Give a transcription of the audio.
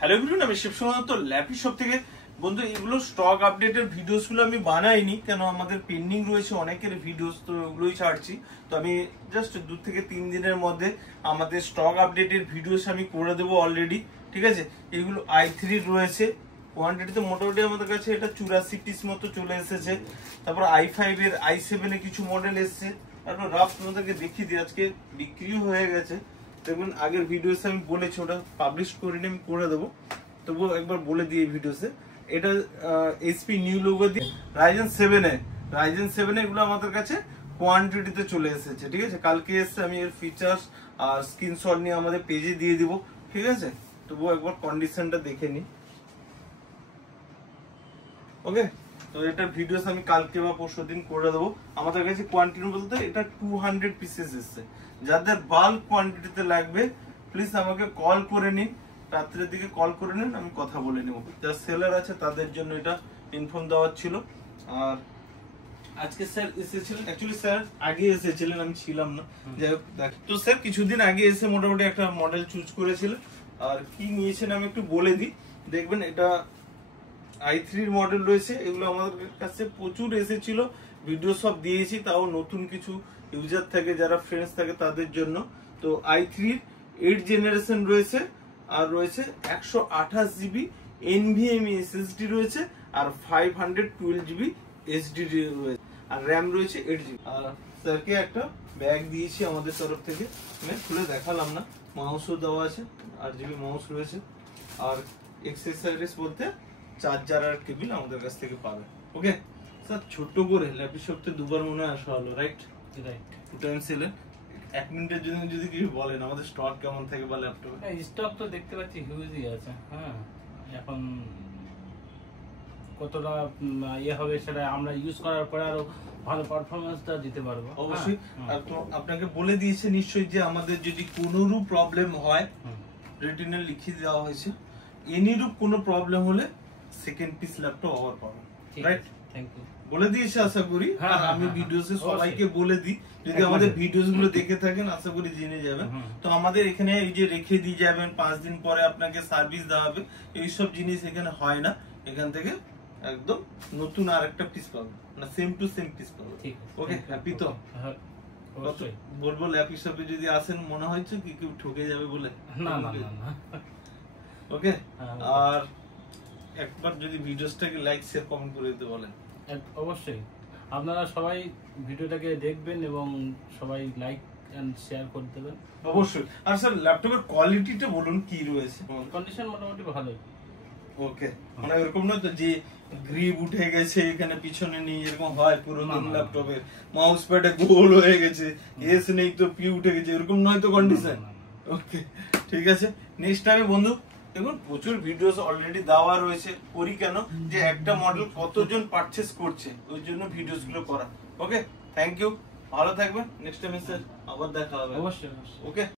Hello everyone, আমি শিবসময় তো laptop shop থেকে। বন্ধু, এগুলো স্টক আপডেটের ভিডিওস গুলো আমি বানাইনি, কেন আমাদের পেন্ডিং রয়েছে অনেকের ভিডিওস, তো ওগুলোই ছাড়ছি। তো আমি জাস্ট 2 থেকে 3 দিনের মধ্যে আমাদের স্টক আপডেটের ভিডিওস আমি করে দেবো অলরেডি, ঠিক আছে। এগুলো i3 রয়েছে কোয়ান্টিটিতে মোটামুটি আমাদের কাছে এটা 84 পিস মতো চলে এসেছে। তারপর i5 এর i7 এর কিছু মডেল এসছে, তারপর রাফ তোমাদেরকে দেখিয়ে দিই। আজকে বিক্রিও হয়ে গেছে, দেখবেন আগের ভিডিওসে আমি বলেছি, ওটা পাবলিশ করিনি, আমি করে দেবো, তবুও একবার বলে দিই এই ভিডিওসে। এটা এইচপি নিউ লোগো দিয়ে রাইজেন 7 এগুলো আমাদের কাছে কোয়ান্টিটিতে চলে এসেছে, ঠিক আছে। কালকে এসে আমি এর ফিচার্স আর স্ক্রিনশট নিয়ে আমাদের পেজে দিয়ে দিব, ঠিক আছে। তবুও একবার কন্ডিশনটা দেখে নিই, ওকে। তো এটার ভিডিওস আমি কালকে বা পরশুদিন করে দেবো। আমাদের কাছে কোয়ান্টিটি বলতে এটা 200 পিসেস এসছে। যাদের বাল্ক কোয়ান্টিটিতে লাগবে প্লিজ আমাকে কল করে নিন, রাত্রের দিকে কল করে নিন, আমি কথা বলে নেব। যারা সেলার আছে তাদের জন্য এটা ইনফর্ম দেওয়ার ছিল। আর আজকে স্যার এসেছিলেন, অ্যাকচুয়ালি স্যার আগে এসেছিলেন, আমি ছিলাম না। যাই হোক, তো স্যার কিছুদিন আগে এসে মোটামুটি একটা মডেল চুজ করেছিলেন। আর কি নিয়েছেন আমি একটু বলে দিই, দেখবেন এটা i3 মডেল রয়েছে। এগুলো আমাদের কাছে প্রচুর এসেছিল, ভিডিও সব দিয়েছি, তাও নতুন কিছু ইউজার থাকে, যারা ফ্রেন্ডস থাকে তাদের জন্য। তো i3 8 জেনারেশন রয়েছে, আর রয়েছে 128 জিবি NVMe SSD রয়েছে, আর 512 জিবি SSD রয়েছে, আর র্যাম রয়েছে 8 জিবি। আর স্যারকে একটা ব্যাগ দিয়েছি আমাদের তরফ থেকে, আমি খুলে দেখালাম না। মাউসও দেওয়া আছে, 8 জিবি মাউস রয়েছে। আর এক্সেসরিজ বলতে চার্জার আর কেবল আমাদের কাছ থেকে পাবে, ওকে। স্যার ছোট করে ল্যাপটপ শপতে দুবার মনে হয় আসা হলো, রাইট? টু টাইম সেলে। 1 মিনিটের জন্য যদি কিছু বলেন, আমাদের স্টক কেমন থাকে বা ল্যাপটপে? স্টক তো দেখতে পাচ্ছি হিউজই আছে। হ্যাঁ, এখন কতটা ইয়ে হবে সেটা আমরা ইউজ করার পরে আরো ভালো পারফরম্যান্সটা দিতে পারবো। অবশ্যই। আর তো আপনাকে বলে দিয়েছে নিশ্চয়ই যে আমাদের যদি কোনোরূপ প্রবলেম হয়, রিটিনে লিখে দেওয়া হয়েছে, এনিরূপ কোনো প্রবলেম হলে সেকেন্ড পিস ল্যাপটপ অফার পাবেন, রাইট? Thank you. বলে দিয়েছে আশা করি। আর আমি ভিডিওসে সবাইকে বলে দিই, যদি আমাদের ভিডিওস গুলো দেখে থাকেন আশা করি জেনে যাবেন। তো আমাদের এখানে এই যে রেখে দিয়ে যাবেন, 5 দিন পরে আপনাকে সার্ভিস দেওয়া হবে, এইসব জিনিস এখানে হয় না। এখান থেকে একদম নতুন আর একটা পিস পাবেন, না সেম টু সেম পিস পাবেন, ওকে। হ্যাপি তো? বলবো ল্যাপটপ শপে যদি আসেন, মনে হচ্ছে কি কেউ ঠকে যাবে বলে? না না না, ওকে। আর একবার যদি ভিডিওসটাকে লাইক শেয়ার কমেন্ট করে দিতে বলেন। অবশ্যই আপনারা সবাই ভিডিওটাকে দেখবেন এবং সবাই লাইক এন্ড শেয়ার করে দেবেন, অবশ্যই। আর স্যার ল্যাপটপের কোয়ালিটিটা বলুন কি রয়েছে? কন্ডিশন মোটামুটি ভালোই, ওকে। মানে এরকম না তো যে গ্রিপ উঠে গেছে এখানে পিছনে নেই, এরকম হয় পুরোনো ল্যাপটপের মাউস প্যাডে গোল হয়ে গেছে, এস নেই তো পি উঠে গেছে, এরকম নয় তো কন্ডিশন? ওকে, ঠিক আছে। নেক্সট টাইমে বন্ধু দেখুন প্রচুর ভিডিওস অলরেডি দেওয়া রয়েছে। করি কেন, যে একটা মডেল কতজন পারচেজ করছে, ওই জন্য ভিডিওস গুলো করা। ওকে, থ্যাংক ইউ, ভালো থাকবেন। নেক্সট টাইমে স্যার আবার দেখা হবে, অবশ্যই। ওকে।